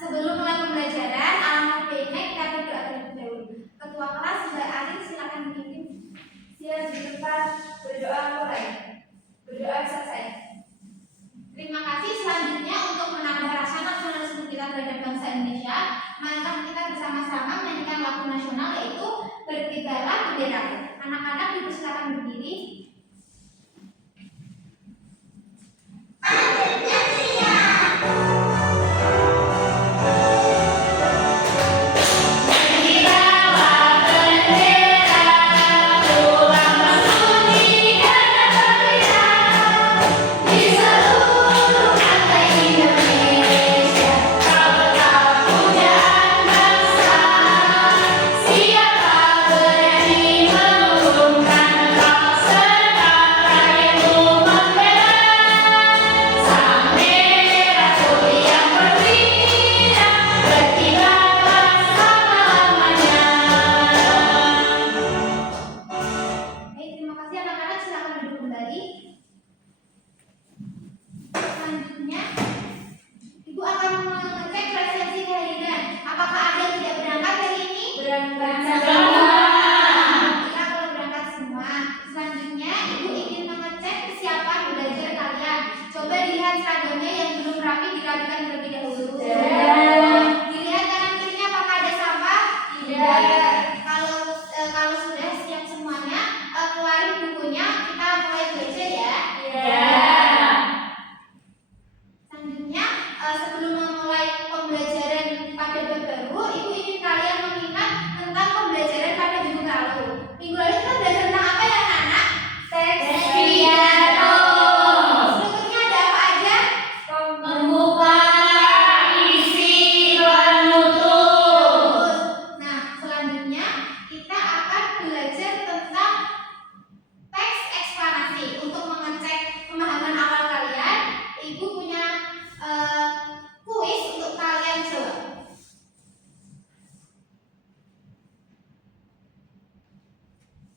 Sebelum mulai pembelajaran, alangkah baiknya kita berdoa terlebih dahulu. Ketua kelas Mbak Arin silakan memimpin. Siap di depan, berdoa mulai. Berdoa selesai. Terima kasih. Selanjutnya untuk menambah rasa nasionalisme kita terhadap bangsa Indonesia, maka kita bersama-sama menyanyikan lagu nasional yaitu Berkibarlah Benderaku. Anak-anak dipersilakan berdiri.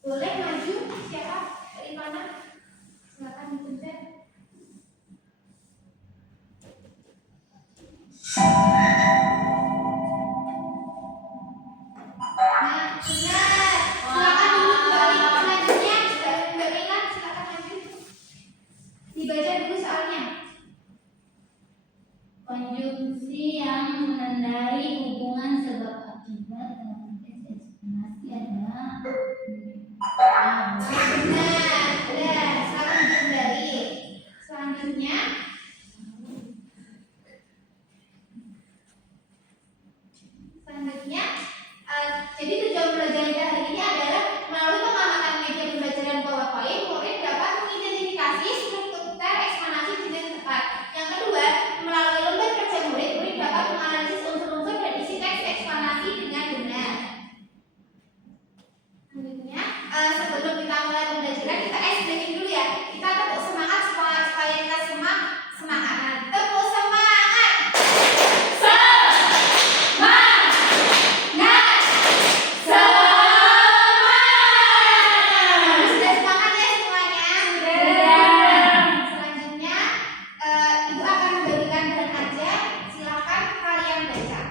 Boleh maju siapa? Dari mana? Silakan dipencet. Nah, benar. Silakan dulu kembali. Selanjutnya Mbak Mila, silakan maju. Dibaca dulu soalnya. Konjungsi yang menandai hubungan sebab akibat dalam teks eksplanasi adalah Benar, sekarang kembali. Selanjutnya jadi tujuan pembelajaran kita hari ini adalah melalui pengamatan media pembelajaran PowerPoint, murid dapat mengidentifikasi struktur eksplanasi dengan tepat. Yang kedua, melalui lembar kerja murid, murid dapat menganalisis unsur-unsur dan isi teks eksplanasi dengan benar. Selanjutnya, sebelum kita mulai pembelajaran, kita explaining dulu ya. Kita tepuk semangat supaya kita semangat. Tepuk semangat. Sudah semangat ya semuanya? Selanjutnya, Ibu akan memberikan bahan ajar. Silakan kalian baca.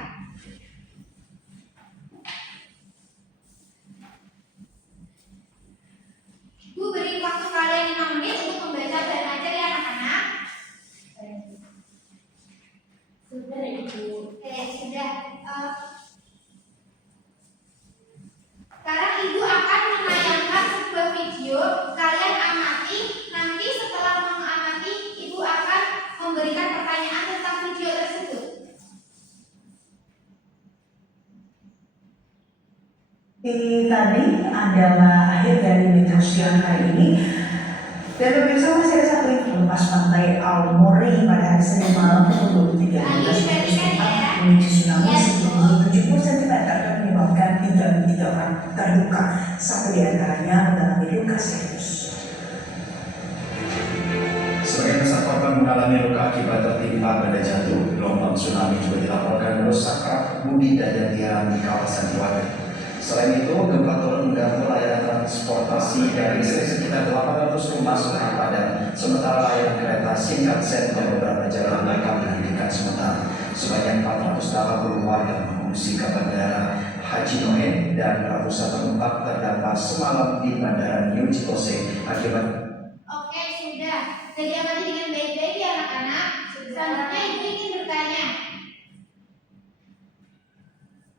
Bu beri waktu kalian 5 menit untuk membaca bahan ajar ya anak-anak. sudah Ibu. Oke, sudah. Sekarang Ibu akan menayangkan sebuah video. Kalian amati. Nanti setelah mengamati, Ibu akan memberikan pertanyaan tentang video tersebut. Tadi adalah akhir dari media sosial hari ini. Dan pemirsa masih ada satu info lepas pantai Almori pada hari Senin malam pukul 23.04 menuju tsunami setinggi 70 cm dan menyebabkan 3 orang terluka. Satu di antaranya mengalami luka serius. Sebagian besar korban mengalami luka akibat tertimpa benda jatuh. Gelombang tsunami juga dilaporkan merusak truk budidaya liar di kawasan warga. Selain itu, gempa turut mengganggu layanan transportasi dari sekitar 800 rumah Sungai Padang. Sementara layanan kereta Shinkansen dan beberapa jalan mereka dihentikan sementara. Sebanyak 400 saudara keluarga mengungsi ke Bandara Haji Noen dan ratusan penumpang terdampar semalam di Bandara New Chitose akibat. Oke, sudah. Jadi amati dengan baik-baik ya anak-anak. Selanjutnya ibu ingin bertanya,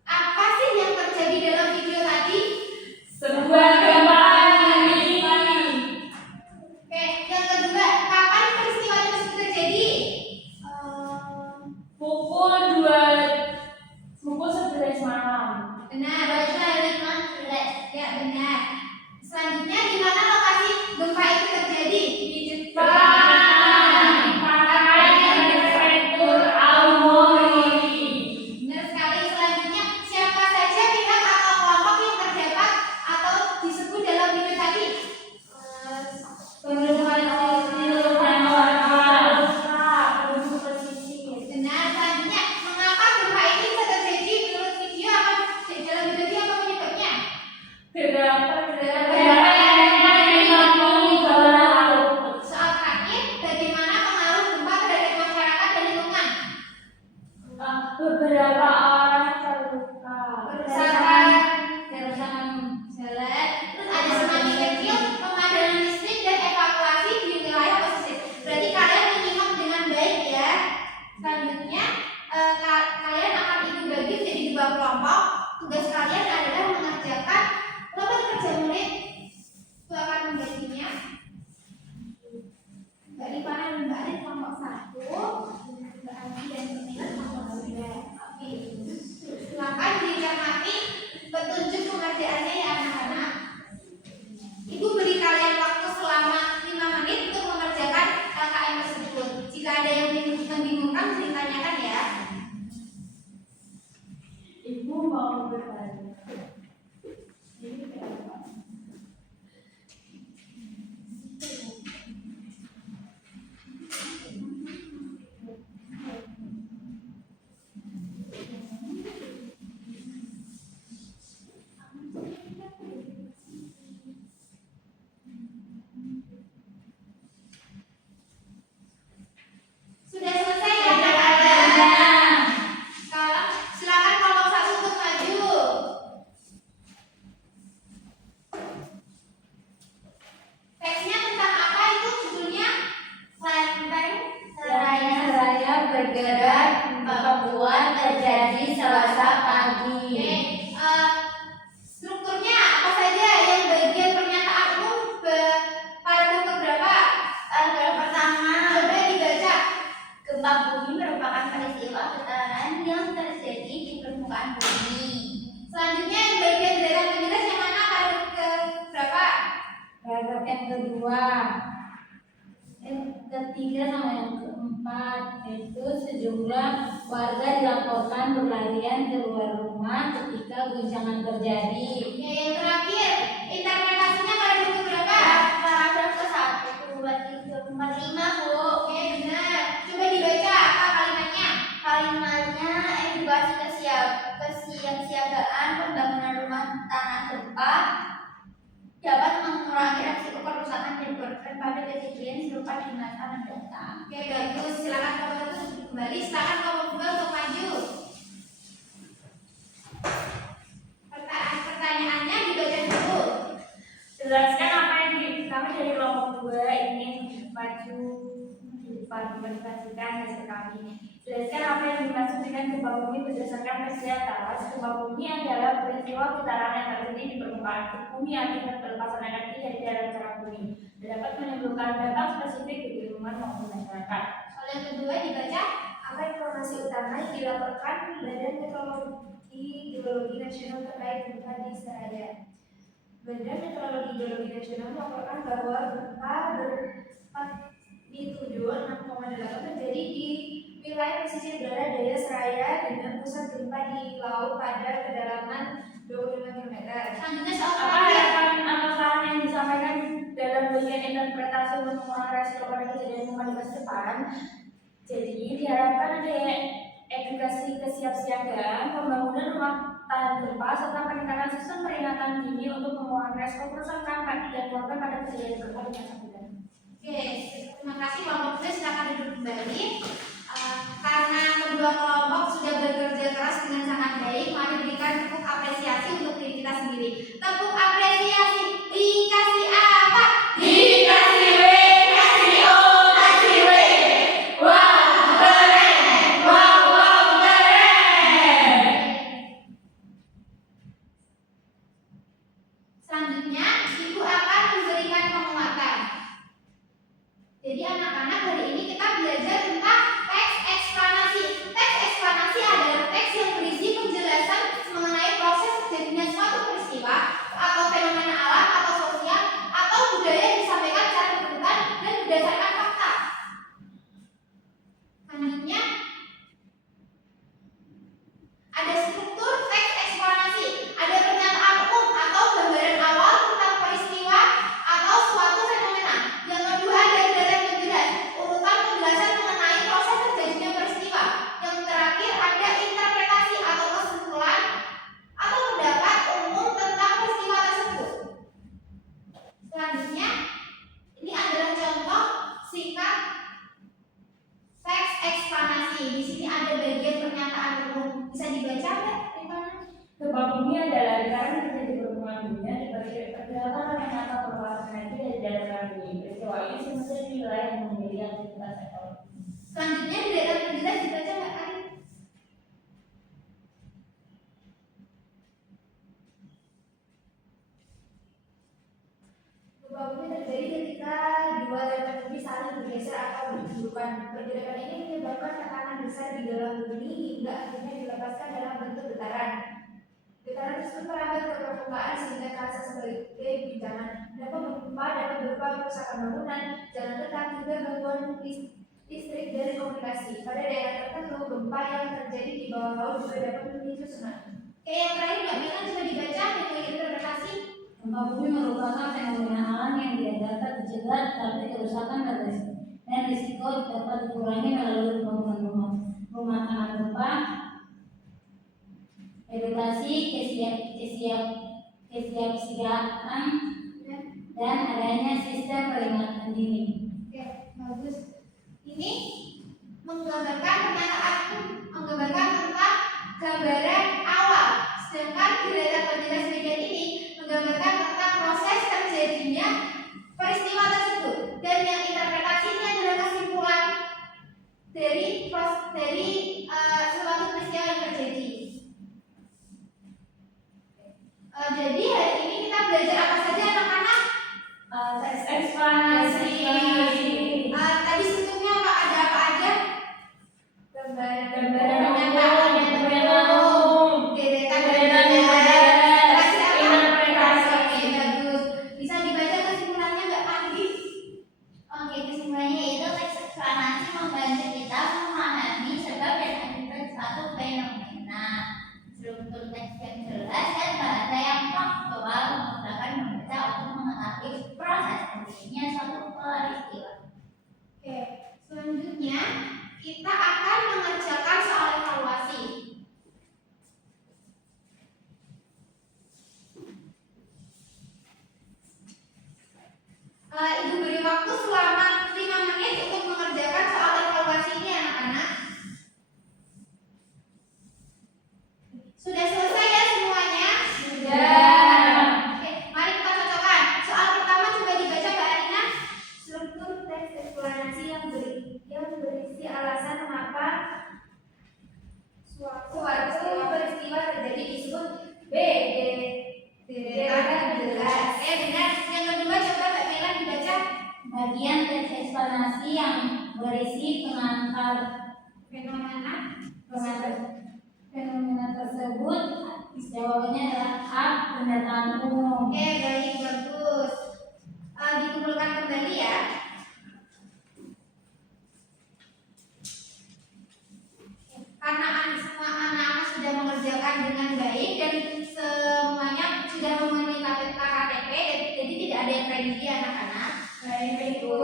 apa sih yang terjadi dalam video tadi? Sebuah gempa bumi. Oke, yang kedua, kapan peristiwa tersebut terjadi? Pukul 11 malam. Benar, ya benar. Selanjutnya di mana lokasi gempa itu terjadi? Di Jepang. Prefektur Aomori. Benar sekali. Selanjutnya, siapa saja pihak atau kelompok yang terdapat atau disebut dalam video tadi? Benar. Selanjutnya, mengapa gempa ini bisa terjadi menurut video? Apa dalam video ini apa penyebabnya? Soal terakhir, bagaimana pengaruh gempa terhadap masyarakat dan lingkungan? Beberapa orang terluka. Kerusakan jalan, terus ada tsunami kecil, pemadaman listrik dan evakuasi di wilayah pesisir. Berarti kalian menyimak dengan baik ya. Selanjutnya, kalian akan ibu bagi menjadi 2 kelompok. Tugas kalian adalah mengerjakan kelompok kerja murid. Itu akan membaginya. Mbak Rifana dan Mbak Arif kelompok 1, Mbak Andi dan Mbak Nila kelompok 2. Oke. Silakan dicermati petunjuk pengerjaannya ya anak-anak. Ibu beri kalian waktu selama 5 menit untuk mengerjakan LKM tersebut. Jika ada yang membingungkan, ditanyakan ya. Ibu mau bertanya. Ini berapa? Sudah selesai ya anak-anak? Sekarang silakan kelompok 1 untuk maju. Teksnya tentang apa itu judulnya? Lempeng Seraya bergerak, membuat terjadi Selasa pagi. Oke, strukturnya apa saja yang bagian pernyataan umum paragraf keberapa? Paragraf pertama, Coba dibaca. gempa bumi merupakan peristiwa getaran yang terjadi di permukaan bumi. Selanjutnya yang bagian deretan penjelas yang mana paragraf keberapa? Paragraf yang kedua, ketiga sama yang keempat itu sejumlah warga dilaporkan berlarian keluar rumah ketika guncangan terjadi. Oke, yang terakhir interpretasinya paragraf keberapa? Paragraf ke-1, 2, 3, 4, 5, Bu. Oke, benar. Coba dibaca apa kalimatnya? Kalimatnya edukasi kesiapsiagaan pembangunan rumah tanah gempa dapat mengurangi resiko kerusakan dan korban pada kejadian serupa di masa mendatang. Oke, bagus. Silakan kelompok 1 duduk kembali. Silakan kelompok 2 untuk maju. Pertanyaannya dibaca dulu. Jelaskan apa yang kami dari kelompok 2 ingin maju di depan mempresentasikan hasil kami. Jelaskan apa yang dimaksud dengan gempa bumi berdasarkan versi atas. Gempa bumi adalah peristiwa getaran yang terjadi di permukaan bumi akibat pelepasan energi dari dalam cerah bumi dan dapat menimbulkan dampak spesifik bagi lingkungan maupun masyarakat. Soal yang kedua dibaca. Apa informasi utama yang dilaporkan Badan Meteorologi Geologi Nasional terkait gempa di Seraya? Badan Meteorologi Geologi Nasional melaporkan bahwa gempa bermagnitudo 6,8 terjadi di wilayah pesisir barat daya Seraya dengan pusat gempa di laut pada kedalaman 25 km. Selanjutnya soal Apa terakhir. harapan atau saran yang disampaikan dalam bagian interpretasi untuk mengurangi resiko pada kejadian gempa di masa depan? Jadi diharapkan ada edukasi kesiapsiagaan, pembangunan rumah tahan gempa serta peningkatan sistem peringatan dini untuk mengurangi resiko kerusakan dan korban pada kejadian gempa di masa depan. Oke, terima kasih kelompok 2. Silakan duduk kembali. Karena kedua kelompok sudah bekerja keras dengan sangat baik, mari berikan tepuk apresiasi untuk diri kita sendiri. Tepuk apresiasi. Dikasih apa? Dikasih W, kasih O, kasih W. Wow, keren. Wow, keren. Selanjutnya, Ibu akan memberikan penguatan. Jadi anak-anak, hari ini kita belajar tentang teks eksplanasi. Teks eksplanasi adalah teks yang berisi penjelasan mengenai proses terjadinya suatu peristiwa atau fenomena alam atau sosial atau budaya yang disampaikan secara berurutan dan berdasarkan fakta. Selanjutnya, ada struktur teks eksplanasi. Ada pernyataan umum atau gambaran awal tentang peristiwa atau suatu fenomena. Yang kedua ada data penjelas, urutan penjelasan mengenai proses terjadinya peristiwa. Yang terakhir ada interpretasi atau kesimpulan atau pendapat umum tentang peristiwa tersebut. Selanjutnya, ini adalah contoh singkat teks eksplanasi. Di sini ada bagian pernyataan umum. Bisa dibaca nggak? Rifana? Gempa bumi adalah lingkaran terjadi permukaan dunia diperkirakan oleh nyata berupa energi dari dalam bumi. Peristiwa ini semestinya di wilayah yang memiliki aktivitas ekonomi. Selanjutnya di data penjelas dibaca nggak, Ari? Gempa bumi terjadi ketika dua level bumi saling bergeser atau bergelukan. Pergerakan ini menyebabkan tekanan besar di dalam bumi hingga akhirnya dilepaskan dalam bentuk getaran. Getaran tersebut merambat ke permukaan sehingga terasa sebagai guncangan. Dampak gempa dapat berupa kerusakan bangunan, jalan retak, hingga gangguan listrik dan komunikasi. Pada daerah tertentu, gempa yang terjadi di bawah laut juga dapat memicu tsunami. Oke, yang terakhir Mbak Mela coba dibaca metode interpretasi. Gempa bumi merupakan fenomena alam yang tidak dapat dicegah, tapi kerusakan dan risiko dapat dikurangi melalui pembangunan rumah tahan gempa, edukasi, kesiapsiagaan, dan adanya sistem peringatan dini. Oke, bagus. Ini menggambarkan tentang gambaran awal. Sedangkan di data penjelas bagian ini menggambarkan tentang proses terjadinya peristiwa tersebut. Dan yang interpretasi ini adalah kesimpulan dari suatu peristiwa yang terjadi. Jadi hari ini kita belajar apa saja anak-anak? Teks eksplanasi. Tadi sebelumnya Pak ada apa aja? Gambaran pernyataan umum, deretan deretan penjelas, interpretasi. Oke, bagus. Bisa dibaca kesimpulannya nggak, Andi? Oke, kesimpulannya yaitu teks eksplanasi membantu kita memahami sebab dan akibat suatu fenomena. Struktur teks yang jelas dan bahasa yang faktual memudahkan membaca untuk mengetahui proses terjadinya suatu peristiwa. Oke, selanjutnya kita akan mengerjakan soal evaluasi. Ibu beri waktu selama 5 menit untuk mengerjakan soal evaluasi ini anak-anak. Sudah selesai ya semuanya? Sudah. Oke, mari kita cocokkan. Soal pertama coba dibaca Mbak Arina. Struktur teks eksplanasi yang berisi alasan mengapa suatu peristiwa terjadi disebut deretan penjelas. Benar. Yang kedua coba Mbak Mela dibaca. Bagian teks eksplanasi yang berisi pengantar fenomena tersebut, jawabannya adalah A. Pendataan umum. Oke, baik, bagus. Dikumpulkan kembali ya. Karena semua anak-anak sudah mengerjakan dengan baik dan semuanya sudah memenuhi KKTP, jadi tidak ada yang revisi anak-anak. Baik, Ibu.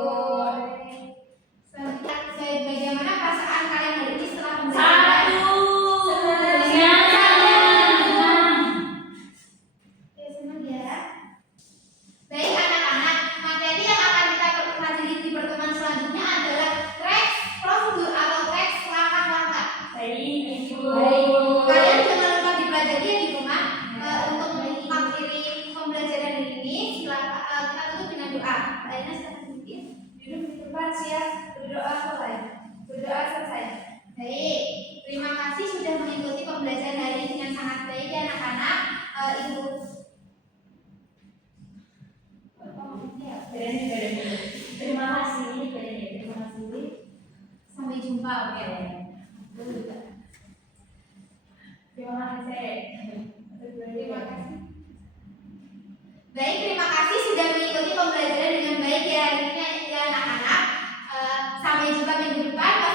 Bagaimana perasaan kalian hari ini setelah Satu. Oke, senang ya. Baik anak-anak, materi yang akan kita pelajari di pertemuan selanjutnya adalah teks prosedur atau teks Baik, Ibu. Kalian jangan lupa dipelajari ya di rumah. Untuk mengakhiri pembelajaran ini, silakan kita tutup dengan doa. Mbak Ina silakan mungkin duduk di tempat siap berdoa selesai. Berdoa selesai. Baik, terima kasih sudah mengikuti pembelajaran hari ini dengan sangat baik ya anak-anak. Ibu Terima kasih. Terima kasih. sampai jumpa. Oke. Terima kasih. Terima kasih. Baik, terima kasih sudah mengikuti pembelajaran dengan baik ya hari ini ya anak-anak. Sampai jumpa minggu depan.